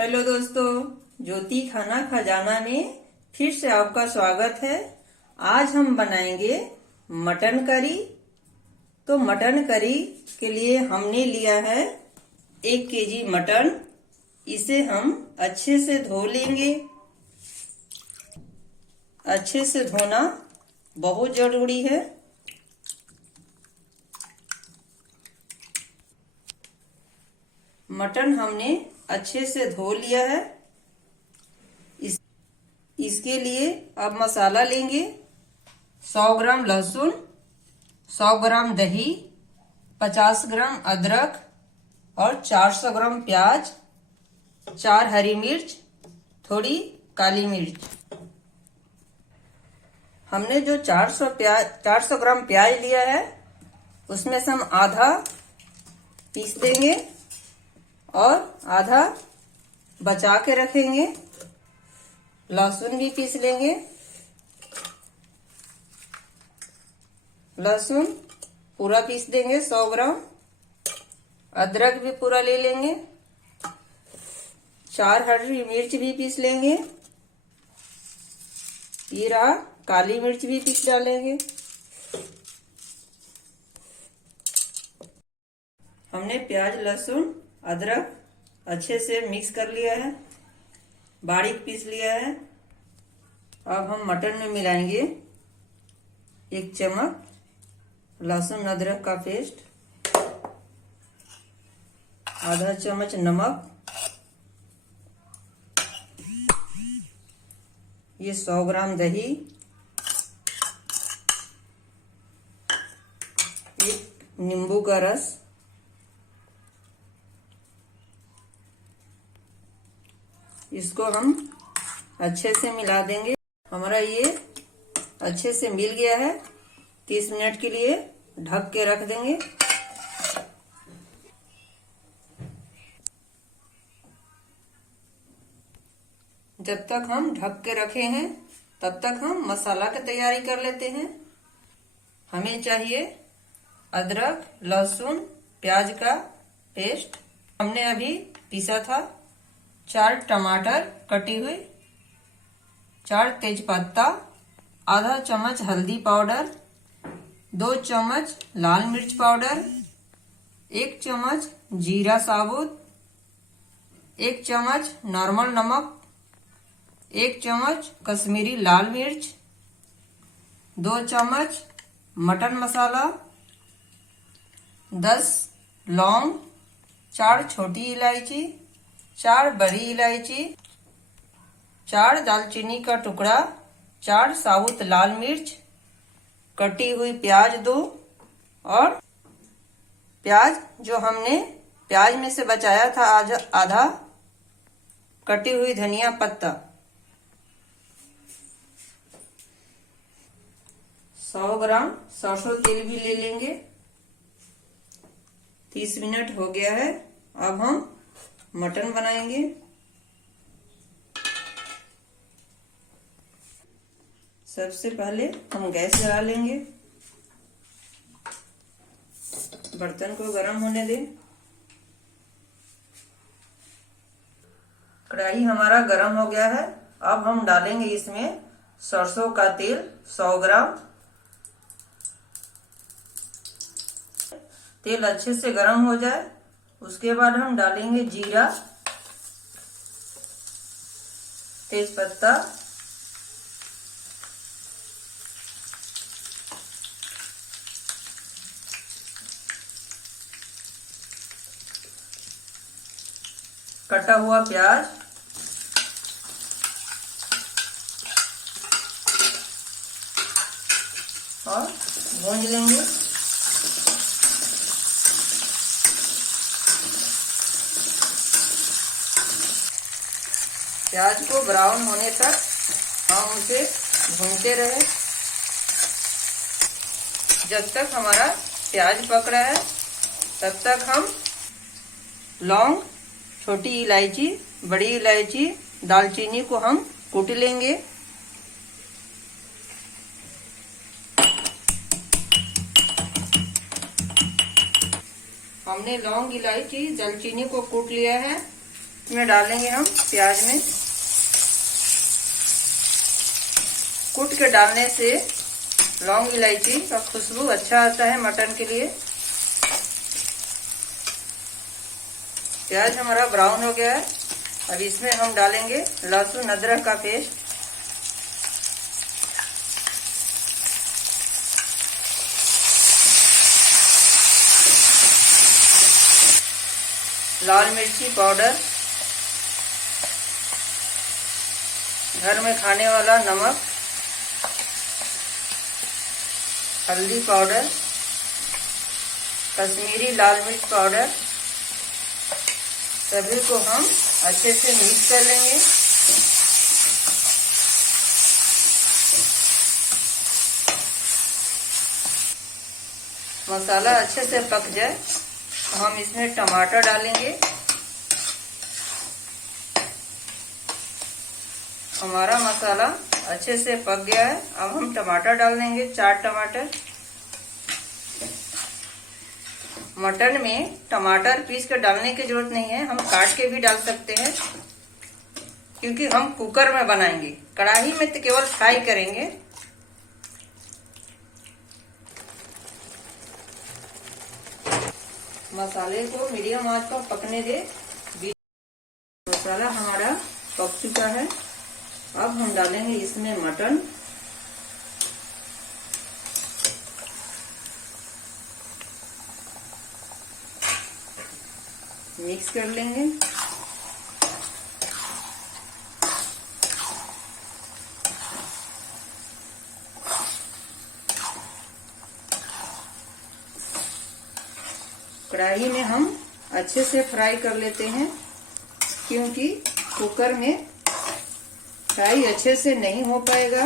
Hello दोस्तों, ज्योति खाना खजाना में फिर से आपका स्वागत है। आज हम बनाएंगे मटन करी। तो मटन करी के लिए हमने लिया है 1 केजी मटन। इसे हम अच्छे से धो लेंगे। अच्छे से धोना बहुत जरूरी है। मटन हमने अच्छे से धो लिया है। इसके लिए अब मसाला लेंगे। 100 ग्राम लहसुन, 100 ग्राम दही, 50 ग्राम अदरक और 400 ग्राम प्याज, 4 हरी मिर्च, थोड़ी काली मिर्च। हमने जो 400 ग्राम प्याज लिया है उसमें से हम आधा पीस देंगे और आधा बचा के रखेंगे। लहसुन भी पीस लेंगे। लहसुन पूरा पीस देंगे 100 ग्राम। अदरक भी पूरा ले लेंगे। 4 हरी मिर्च भी पीस लेंगे। ये रहा काली मिर्च भी पीस डालेंगे। हमने प्याज, लहसुन, अदरक अच्छे से मिक्स कर लिया है, बारीक पीस लिया है। अब हम मटन में मिलाएंगे 1 चम्मच लहसुन अदरक का पेस्ट, आधा चम्मच नमक, ये 100 ग्राम दही, 1 नींबू का रस, इसको हम अच्छे से मिला देंगे। हमारा ये अच्छे से मिल गया है। 30 मिनट के लिए ढक के रख देंगे। जब तक हम ढक के रखे हैं तब तक हम मसाला की तैयारी कर लेते हैं। हमें चाहिए अदरक, लहसुन, प्याज का पेस्ट। हमने अभी पीसा था। 4 टमाटर कटी हुई, 4 तेजपत्ता, आधा चम्मच हल्दी पाउडर, 2 चम्मच लाल मिर्च पाउडर, 1 चम्मच जीरा साबुत, 1 चम्मच नॉर्मल नमक, 1 चम्मच कश्मीरी लाल मिर्च, 2 चम्मच मटन मसाला, 10 लौंग, 4 छोटी इलायची, 4 बड़ी इलायची, 4 दालचीनी का टुकड़ा, 4 साबुत लाल मिर्च, कटी हुई प्याज 2 और प्याज जो हमने प्याज में से बचाया था आधा, कटी हुई धनिया पत्ता। 100 ग्राम सरसों तेल भी ले लेंगे। 30 मिनट हो गया है। अब हम मटन बनाएंगे। सबसे पहले हम गैस जला लेंगे। बर्तन को गर्म होने दें। कढ़ाई हमारा गर्म हो गया है। अब हम डालेंगे इसमें सरसों का तेल 100 ग्राम। तेल अच्छे से गर्म हो जाए उसके बाद हम डालेंगे जीरा, तेजपत्ता, कटा हुआ प्याज, और भूंज लेंगे। प्याज को ब्राउन होने तक हम उसे भूनते रहे। जब तक हमारा प्याज पक रहा है तब तक हम लौंग, छोटी इलायची, बड़ी इलायची, दालचीनी को हम कूट लेंगे। हमने लौंग, इलायची, दालचीनी को कूट लिया है। इसमें डालेंगे हम प्याज में। कूट के डालने से लौंग इलायची का खुशबू अच्छा आता है मटन के लिए। प्याज हमारा ब्राउन हो गया है। अब इसमें हम डालेंगे लहसुन अदरक का पेस्ट। लाल मिर्ची पाउडर, घर में खाने वाला नमक, हल्दी पाउडर, कश्मीरी लाल मिर्च पाउडर, सभी को हम अच्छे से मिक्स कर लेंगे। मसाला अच्छे से पक जाए तो हम इसमें टमाटर डालेंगे। हमारा मसाला अच्छे से पक गया है। अब हम टमाटर डाल देंगे, 4 टमाटर। मटन में टमाटर पीस कर डालने की जरूरत नहीं है, हम काट के भी डाल सकते हैं, क्योंकि हम कुकर में बनाएंगे। कढ़ाई में तो केवल फ्राई करेंगे। मसाले को मीडियम आंच पर पकने दे। मसाला हमारा पक चुका है। अब हम डालेंगे इसमें मटन। मिक्स कर लेंगे। कढ़ाई में हम अच्छे से फ्राई कर लेते हैं, क्योंकि कुकर में फ्राई अच्छे से नहीं हो पाएगा।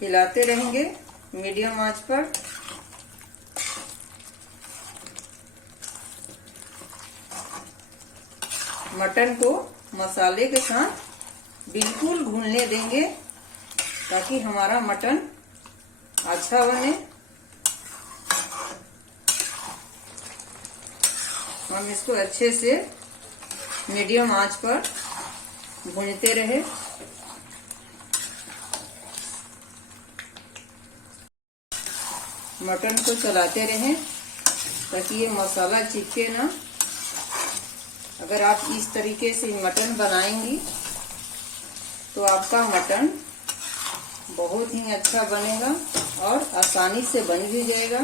हिलाते रहेंगे मीडियम आंच पर। मटन को मसाले के साथ बिल्कुल भूनने देंगे, ताकि हमारा मटन अच्छा बने। हम इसको अच्छे से मीडियम आंच पर भूनते रहे। मटन को चलाते रहें ताकि ये मसाला चिपके ना। अगर आप इस तरीके से मटन बनाएंगी तो आपका मटन बहुत ही अच्छा बनेगा और आसानी से बन भी जाएगा।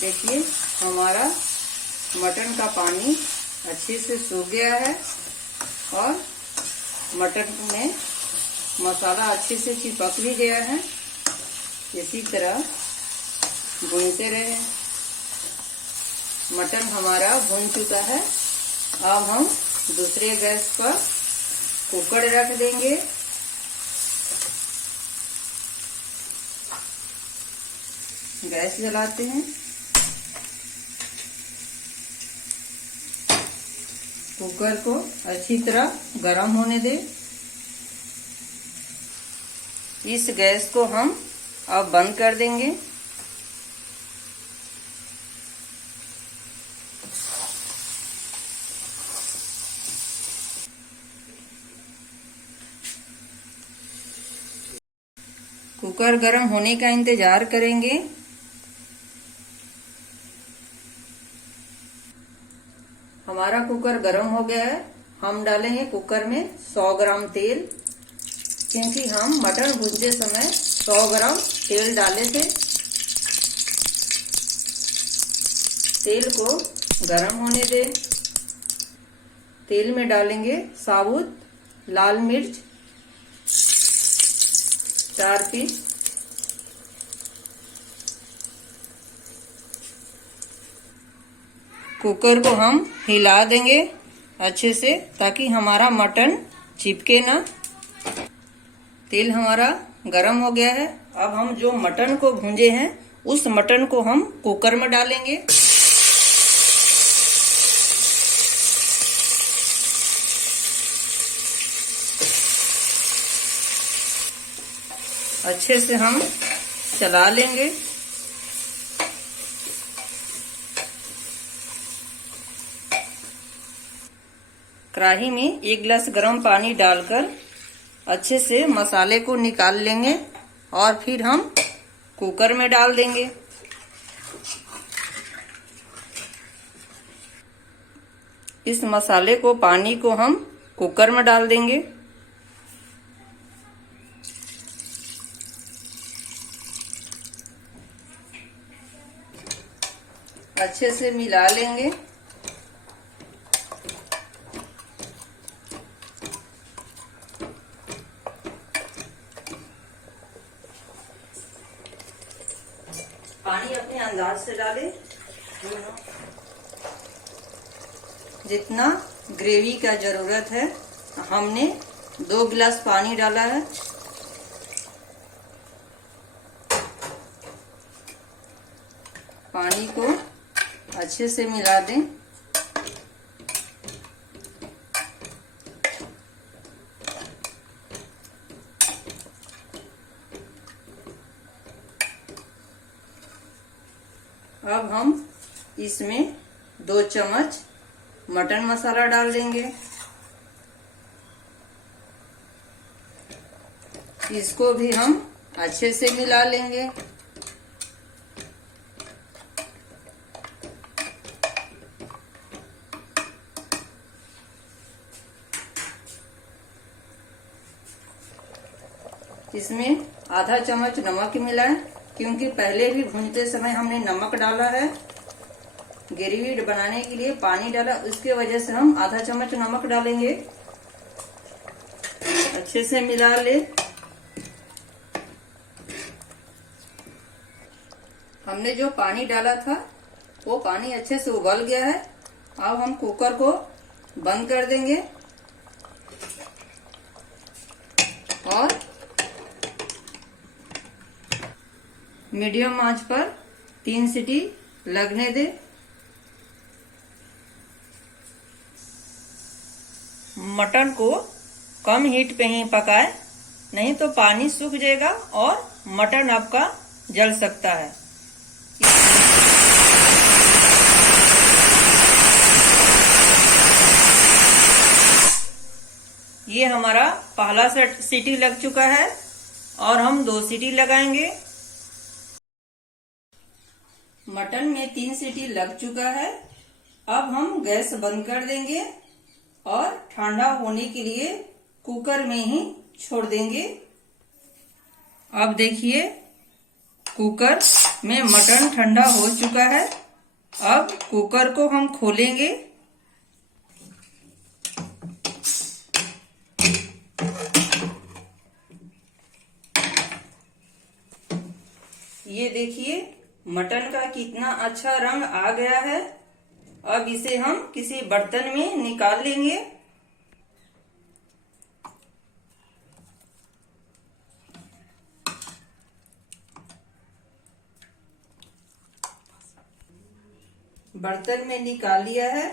देखिए हमारा मटन का पानी अच्छे से सूख गया है और मटन में मसाला अच्छे से चिपक भी गया है। इसी तरह भूनते रहे। मटन हमारा भून चुका है। अब हम दूसरे गैस पर कुकर रख देंगे। गैस जलाते हैं। कुकर को अच्छी तरह गर्म होने दें। इस गैस को हम अब बंद कर देंगे। कुकर गर्म होने का इंतजार करेंगे। हमारा कुकर गर्म हो गया है। हम डालेंगे कुकर में 100 ग्राम तेल, क्योंकि हम मटन भूनते समय 100 ग्राम तेल डाले थे। तेल को गर्म होने दें। तेल में डालेंगे साबुत लाल मिर्च 4 पीस, कुकर को हम हिला देंगे अच्छे से, ताकि हमारा मटन चिपके ना। तेल हमारा गरम हो गया है। अब हम जो मटन को भूंजे हैं उस मटन को हम कुकर में डालेंगे। अच्छे से हम चला लेंगे। कढ़ाई में 1 गिलास गर्म पानी डालकर अच्छे से मसाले को निकाल लेंगे और फिर हम कुकर में डाल देंगे। इस मसाले को, पानी को हम कुकर में डाल देंगे। अच्छे से मिला लेंगे। पानी अपने अंदाज से डालें। जितना ग्रेवी का जरूरत है, हमने 2 गिलास पानी डाला है। पानी को अच्छे से मिला दें। अब हम इसमें 2 चम्मच मटन मसाला डाल देंगे। इसको भी हम अच्छे से मिला लेंगे। इसमें आधा चम्मच नमक मिलाएं, क्योंकि पहले भी भूनते समय हमने नमक डाला है। ग्रेवी बनाने के लिए पानी डाला, उसके वजह से हम आधा चम्मच नमक डालेंगे। अच्छे से मिला ले। हमने जो पानी डाला था वो पानी अच्छे से उबल गया है। अब हम कुकर को बंद कर देंगे और मीडियम आंच पर 3 सीटी लगने दे। मटन को कम हीट पे ही पकाए, नहीं तो पानी सूख जाएगा और मटन आपका जल सकता है। ये हमारा पहला सीटी लग चुका है और हम 2 सीटी लगाएंगे। मटन में 3 सीटी लग चुका है। अब हम गैस बंद कर देंगे और ठंडा होने के लिए कुकर में ही छोड़ देंगे। अब देखिए, कुकर में मटन ठंडा हो चुका है। अब कुकर को हम खोलेंगे। ये देखिए मटन का कितना अच्छा रंग आ गया है। अब इसे हम किसी बर्तन में निकाल लेंगे। बर्तन में निकाल लिया है।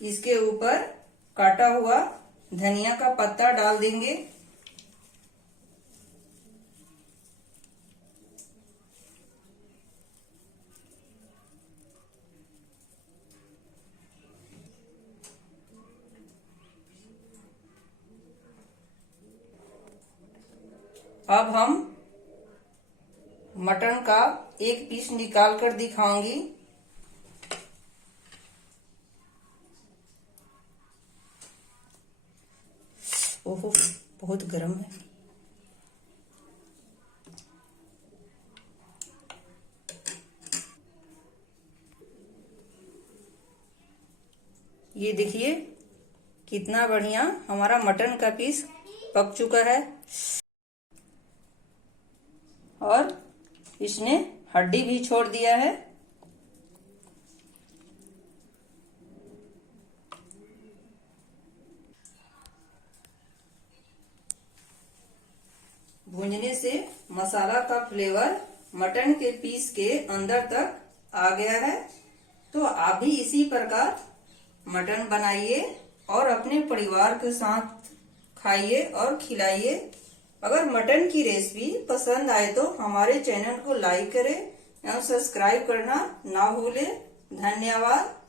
इसके ऊपर काटा हुआ धनिया का पत्ता डाल देंगे। अब हम मटन का एक पीस निकाल कर दिखाऊंगी। ओहो, बहुत गर्म है। ये देखिए कितना बढ़िया हमारा मटन का पीस पक चुका है और इसने हड्डी भी छोड़ दिया है। भूनने से मसाला का फ्लेवर मटन के पीस के अंदर तक आ गया है। तो आप भी इसी प्रकार मटन बनाइए और अपने परिवार के साथ खाइए और खिलाइए। अगर मटन की रेसिपी पसंद आए तो हमारे चैनल को लाइक करें एवं सब्सक्राइब करना ना भूलें। धन्यवाद।